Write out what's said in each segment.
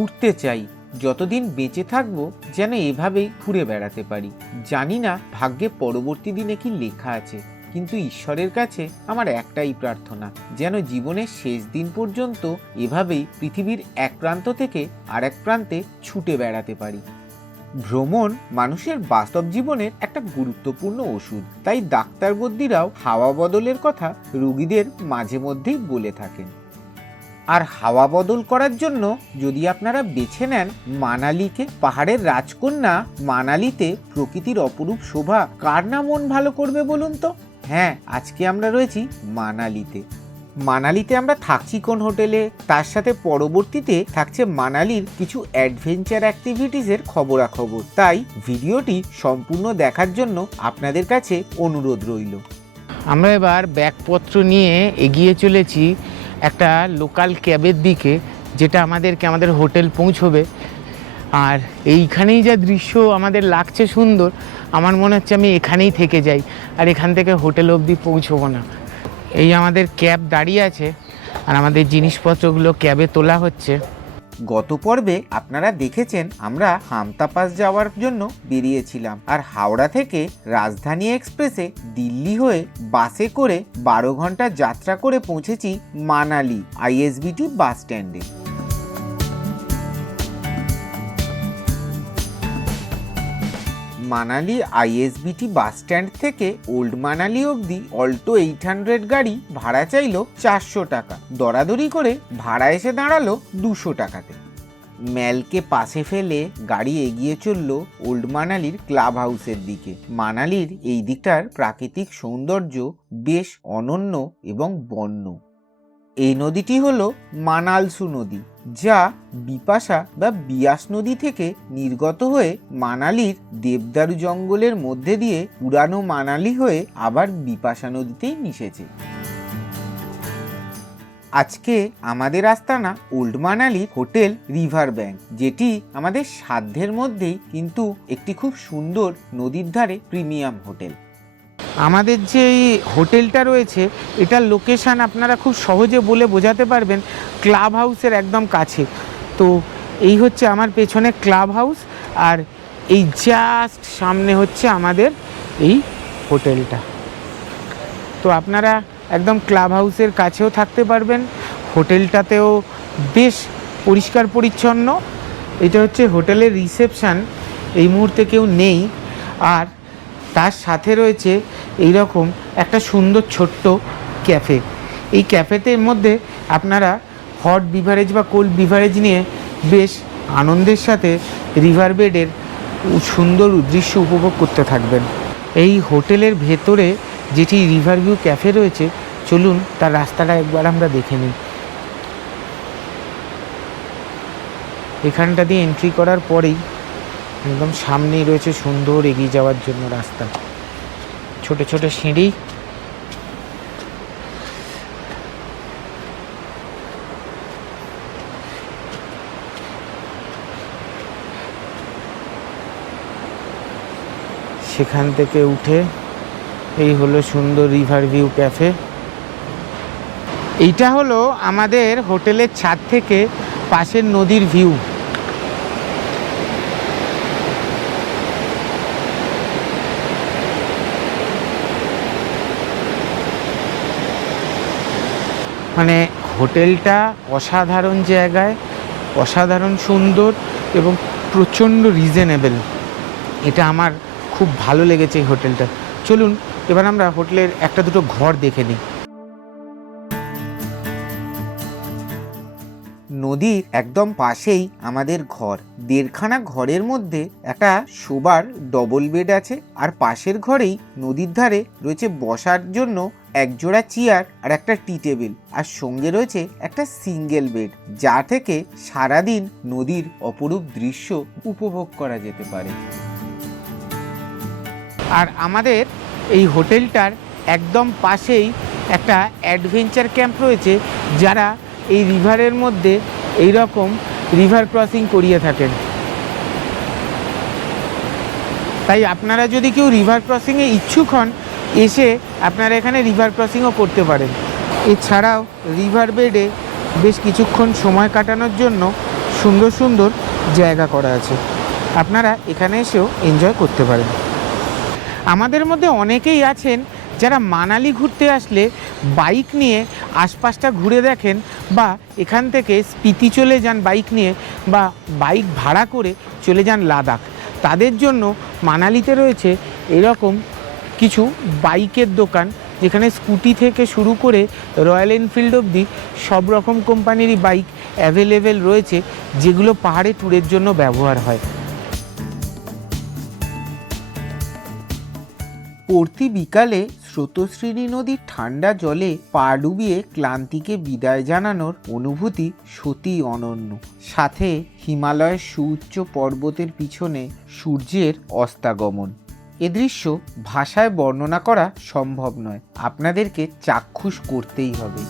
ঘুরতে চাই। যতদিন বেঁচে থাকব যেন এভাবেই ঘুরে বেড়াতে পারি। জানি না ভাগ্যে পরবর্তী দিনে কি লেখা আছে, কিন্তু ঈশ্বরের কাছে আমার একটাই প্রার্থনা, যেন জীবনের শেষ দিন পর্যন্ত এভাবেই পৃথিবীর এক প্রান্ত থেকে আর এক প্রান্তে ছুটে বেড়াতে পারি। ভ্রমণ মানুষের বাস্তব জীবনের একটা গুরুত্বপূর্ণ ওষুধ। তাই ডাক্তার বদ্যিরাও হাওয়া বদলের কথা রুগীদের মাঝে মধ্যেই বলে থাকেন। আর হাওয়া বদল করার জন্য যদি আপনারা বেছে নেন মানালিকে, পাহাড়ের রাজকন্যা মানালিতে প্রকৃতির অপরূপ শোভা, কার না মন ভালো করবে বলুন তো? হ্যাঁ আজকে আমরা রয়েছি মানালিতে। মানালিতে আমরা থাকছি কোন হোটেলে? তার সাথে পরবর্তীতে থাকছে মানালির কিছু অ্যাডভেঞ্চার অ্যাক্টিভিটিসের খবরাখবর। তাই ভিডিওটি সম্পূর্ণ দেখার জন্য আপনাদের কাছে অনুরোধ রইল। আমরা এবার ব্যাগপত্র নিয়ে এগিয়ে চলেছি একটা লোকাল ক্যাবের দিকে যেটা আমাদেরকে, আমাদের হোটেল পৌঁছবে। আর এইখানেই যা দৃশ্য আমাদের লাগছে সুন্দর, আমার মনে হচ্ছে আমি এখানেই থেকে যাই, আর এখান থেকে হোটেল অবধি পৌঁছবো না। এই আমাদের ক্যাব দাঁড়িয়ে আছে, আর আমাদের জিনিসপত্রগুলো ক্যাবে তোলা হচ্ছে। গত পর্বে আপনারা দেখেছেন আমরা হামতাপাস যাওয়ার জন্য বেরিয়েছিলাম। আর হাওড়া থেকে রাজধানী এক্সপ্রেসে দিল্লি হয়ে বাসে করে বারো ঘণ্টা যাত্রা করে পৌঁছেছি মানালি আইএসবিটি বাস স্ট্যান্ডে। মানালি আইএসবিটি বাস স্ট্যান্ড থেকে ওল্ড মানালি অবধি অল্টো এইট হান্ড্রেড গাড়ি ভাড়া চাইলো চারশো টাকা। দরাদরি করে ভাড়া এসে দাঁড়াল দুশো টাকাতে। ম্যালকে পাশে ফেলে গাড়ি এগিয়ে চলল ওল্ড মানালির ক্লাব হাউসের দিকে। মানালির এই দিকটার প্রাকৃতিক সৌন্দর্য বেশ অনন্য এবং বন্য। এই নদীটি হলো মানালসু নদী। যা বিপাশা বা বিয়াস নদী থেকে নির্গত হয়ে মানালির দেবদারু জঙ্গলের মধ্যে দিয়ে পুরানো মানালি হয়ে আবার বিপাশা নদীতেই মিশেছে। আজকে আমাদের আস্তানা old Manali hotel river bank, যেটি আমাদের সাধ্যের মধ্যেই কিন্তু একটি খুব সুন্দর নদীর ধারে প্রিমিয়াম হোটেল। আমাদের যে এই হোটেলটা রয়েছে, এটার লোকেশান আপনারা খুব সহজে বলে বোঝাতে পারবেন ক্লাব হাউসের একদম কাছে। তো এই হচ্ছে আমার পেছনে ক্লাব হাউস আর এই জাস্ট সামনে হচ্ছে আমাদের এই হোটেলটা। তো আপনারা একদম ক্লাব হাউসের কাছেও থাকতে পারবেন, হোটেলটাতেও বেশ পরিষ্কার পরিচ্ছন্ন। এটা হচ্ছে হোটেলের রিসেপশান এই মুহূর্তে কেউ নেই। আর তার সাথে রয়েছে এই রকম একটা সুন্দর ছোট্ট ক্যাফে। এই ক্যাফেতে মধ্যে আপনারা হট বিভারেজ বা কোল্ড বিভারেজ নিয়ে বেশ আনন্দের সাথে রিভার বেডের সুন্দর দৃশ্য উপভোগ করতে থাকবেন। এই হোটেলের ভেতরে যেটি রিভার ভিউ ক্যাফে রয়েছে, চলুন তার রাস্তাটা একবার আমরা দেখে নিই। এখানটা দিয়ে এন্ট্রি করার পরেই একদম সামনেই রয়েছে সুন্দর এগিয়ে যাওয়ার জন্য রাস্তা। ছোট ছোট সিঁড়ি। সেখান থেকে উঠে এই হলো সুন্দর রিভার ভিউ ক্যাফে। এইটা হলো আমাদের হোটেলের ছাদ থেকে পাশের নদীর ভিউ। মানে হোটেলটা অসাধারণ জায়গায়, অসাধারণ সুন্দর এবং প্রচণ্ড রিজনেবল এটা আমার খুব ভালো লেগেছে এই হোটেলটা। চলুন, এবার আমরা হোটেলের একটা দুটো ঘর দেখে নিই। নদীর একদম পাশেই আমাদের ঘর। দেড়খানা ঘরের মধ্যে একটা শোবার ডবল বেড আছে আর পাশের ঘরেই নদীর ধারে রয়েছে বসার জন্য এক জোড়া চেয়ার আর একটা টি টেবিল আর সঙ্গে রয়েছে একটা সিঙ্গেল বেড যা থেকে সারাদিন নদীর অপরূপ দৃশ্য উপভোগ করা যেতে পারে। আর আমাদের এই হোটেলটার একদম পাশেই একটা অ্যাডভেঞ্চার ক্যাম্প রয়েছে, যারা এই রিভারের মধ্যে এই রকম রিভার ক্রসিং করিয়ে থাকেন। তাই আপনারা যদি কেউ রিভার ক্রসিংয়ে ইচ্ছুক হন, এসে আপনারা এখানে রিভার ক্রসিংও করতে পারেন। এছাড়াও রিভার বেডে বেশ কিছুক্ষণ সময় কাটানোর জন্য সুন্দর সুন্দর জায়গা করা আছে। আপনারা এখানে এসেও এনজয় করতে পারেন। আমাদের মধ্যে অনেকেই আছেন যারা মানালি ঘুরতে আসলে বাইক নিয়ে আশপাশটা ঘুরে দেখেন বা এখান থেকে স্পিতি চলে যান বাইক নিয়ে বা বাইক ভাড়া করে চলে যান লাদাখ, তাদের জন্য মানালিতে রয়েছে এরকম কিছু বাইকের দোকান যেখানে স্কুটি থেকে শুরু করে রয়্যাল এনফিল্ড অবধি সব রকম কোম্পানিরই বাইক অ্যাভেলেবেল রয়েছে যেগুলো পাহাড়ে ট্যুরের জন্য ব্যবহার হয়। পড়তি বিকালে স্রোতশ্রেণী নদীর ঠান্ডা জলে পা ডুবিয়ে ক্লান্তিকে বিদায় জানানোর অনুভূতি সত্যিই অনন্য। সাথে হিমালয়ের সুউচ্চ পর্বতের পিছনে সূর্যের অস্তাগমন। এ দৃশ্য ভাষায় বর্ণনা করা সম্ভব নয়। আপনাদেরকে চাক্ষুষ করতেই হবে।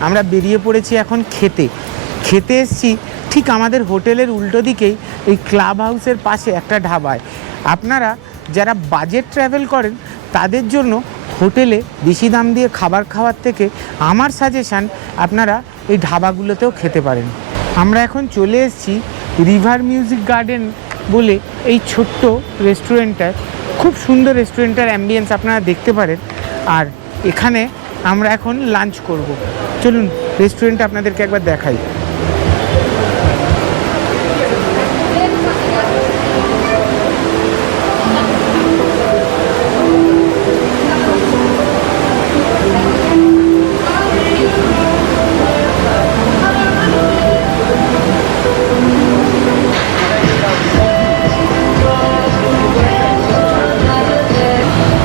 আমরা বেরিয়ে পড়েছি এখন খেতে। খেতে এসছি ঠিক আমাদের হোটেলের উল্টো দিকেই এই ক্লাব হাউসের পাশে একটা ঢাবায় আপনারা যারা বাজেট ট্রাভেল করেন, তাদের জন্য হোটেলে বেশি দাম দিয়ে খাবার খাওয়ার থেকে আমার সাজেশান আপনারা এই ঢাবাগুলোতেও খেতে পারেন। আমরা এখন চলে এসেছি রিভার মিউজিক গার্ডেন বলে এই ছোট্ট রেস্টুরেন্টটায় খুব সুন্দর রেস্টুরেন্টের অ্যাম্বিয়েন্স আপনারা দেখতে পারেন। আর এখানে আমরা এখন লাঞ্চ করব। চলুন রেস্টুরেন্ট আপনাদেরকে একবার দেখাই।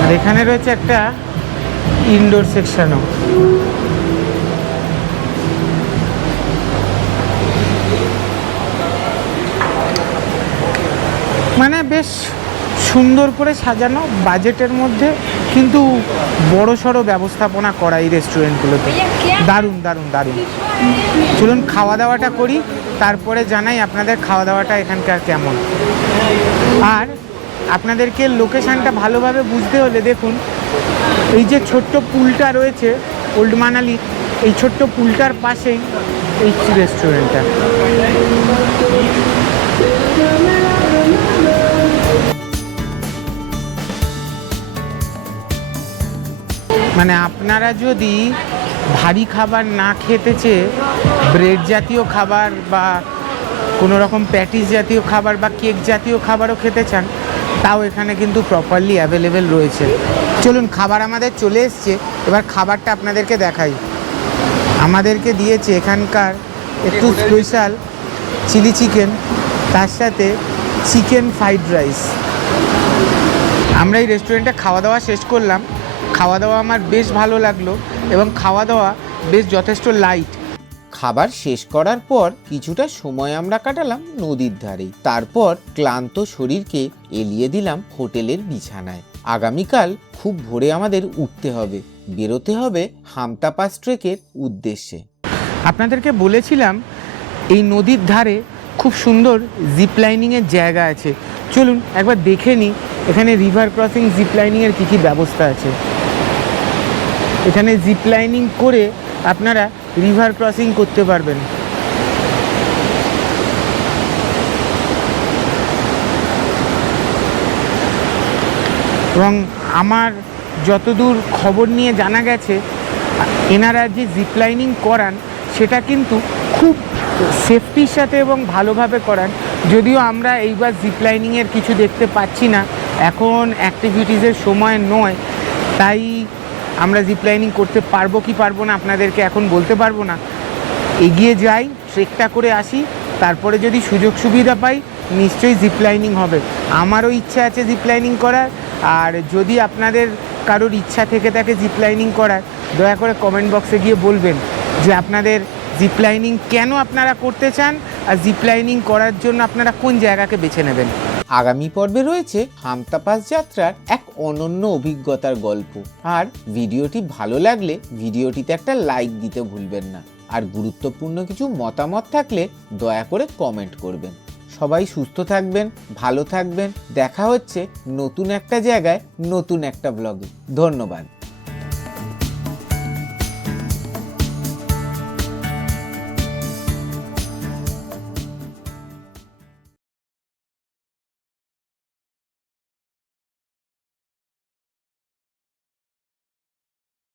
আর এখানে রয়েছে একটা ইনডোর সেকশানও মানে বেশ সুন্দর করে সাজানো বাজেটের মধ্যে, কিন্তু বড় সড়ো ব্যবস্থাপনা করা এই রেস্টুরেন্টগুলোতে দারুণ দারুণ দারুণ। চলুন খাওয়া দাওয়াটা করি, তারপরে জানাই আপনাদের খাওয়া দাওয়াটা এখানকার কেমন। আর আপনাদেরকে লোকেশানটা ভালোভাবে বুঝতে হলে দেখুন, এই যে ছোট্ট পুলটা রয়েছে, ওল্ড মানালি, এই ছোট্ট পুলটার পাশেই এই রেস্টুরেন্টটা মানে আপনারা যদি ভারী খাবার না খেতে চেয়ে ব্রেড জাতীয় খাবার বা কোনো রকম প্যাটিস জাতীয় খাবার বা কেক জাতীয় খাবারও খেতে চান তাও এখানে কিন্তু প্রপারলি অ্যাভেলেবেল রয়েছে। চলুন খাবার আমাদের চলে এসছে। এবার খাবারটা আপনাদেরকে দেখাই। আমাদেরকে দিয়েছে এখানকার একটু স্পেশাল চিলি চিকেন তার সাথে চিকেন ফ্রাইড রাইস আমরা এই রেস্টুরেন্টে খাওয়া দাওয়া শেষ করলাম। খাওয়া দাওয়া আমার বেশ ভালো লাগল এবং খাওয়া দাওয়া বেশ যথেষ্ট লাইট খাবার শেষ করার পর কিছুটা সময় আমরা কাটালাম নদীর ধারেই তারপর ক্লান্ত শরীরকে এলিয়ে দিলাম হোটেলের বিছানায়। আগামীকাল খুব ভোরে আমাদের উঠতে হবে। বেরোতে হবে হামতা পাস ট্রেকের উদ্দেশ্যে। আপনাদেরকে বলেছিলাম, এই নদীর ধারে খুব সুন্দর জিপ লাইনিংয়ের জায়গা আছে। চলুন একবার দেখে নিই, এখানে রিভার ক্রসিং জিপ লাইনিংয়ের কী কী ব্যবস্থা আছে। এখানে জিপ লাইনিং করে আপনারা রিভার ক্রসিং করতে পারবেন। এবং আমার যতদূর খবর নিয়ে জানা গেছে এনারা যে জিপ লাইনিং করান, সেটা কিন্তু খুব সেফটির সাথে এবং ভালোভাবে করান। যদিও আমরা এইবার জিপ লাইনিংয়ের কিছু দেখতে পাচ্ছি না। এখন অ্যাক্টিভিটিসের সময় নয়। তাই আমরা জিপ লাইনিং করতে পারব কি পারব না আপনাদেরকে এখন বলতে পারব না। এগিয়ে যাই ট্রেকটা করে আসি, তারপরে যদি সুযোগ সুবিধা পাই, নিশ্চয়ই জিপ লাইনিং হবে। আমারও ইচ্ছা আছে জিপ লাইনিং করার, আর যদি আপনাদের কারোর ইচ্ছা থেকে থাকে জিপ লাইনিং করার, দয়া করে কমেন্ট বক্সে গিয়ে বলবেন যে আপনাদের জিপ লাইনিং কেন আপনারা করতে চান, আর জিপ লাইনিং করার জন্য আপনারা কোন জায়গাকে বেছে নেবেন। আগামী পর্বে রয়েছে হামতাপাস যাত্রার এক অনন্য অভিজ্ঞতার গল্প। আর ভিডিওটি ভালো লাগলে ভিডিওটিতে একটা লাইক দিতে ভুলবেন না। আর গুরুত্বপূর্ণ কিছু মতামত থাকলে দয়া করে কমেন্ট করবেন। সবাই সুস্থ থাকবেন, ভালো থাকবেন। দেখা হচ্ছে নতুন একটা জায়গায়, নতুন একটা ব্লগে ধন্যবাদ।